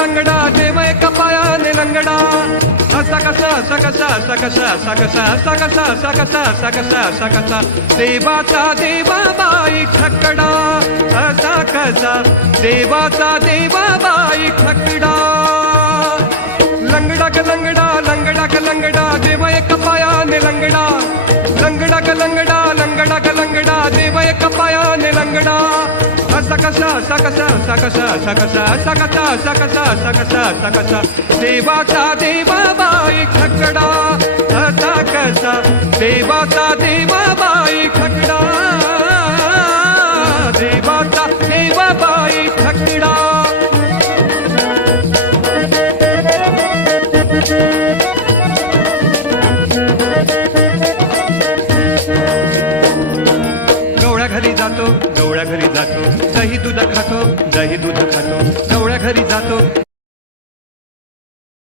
लंगडा देव एका पायाने लंगडा असा कसा असा कसा असा कसा असा कसा असा कसा असा कसा असा कसा असा कसा देवाचा देवाबाई ठकडा असा कसा देवाचा देवाबाई ठकडा लंगडा ग लंगडा लंगडा ग लंगडा देव एका पायाने लंगडा लंगडा ग लंगडा लंगडा ग लंगडा देव एका पायाने लंगडा असा कसा असा कसा असा कसा असा कसा असा कसा असा कसा असा कसा असा कसा देवाचा देवाबाई ठकडा असा कसा देवाचा देवाबाई ठकडा देवाचा देवाबाई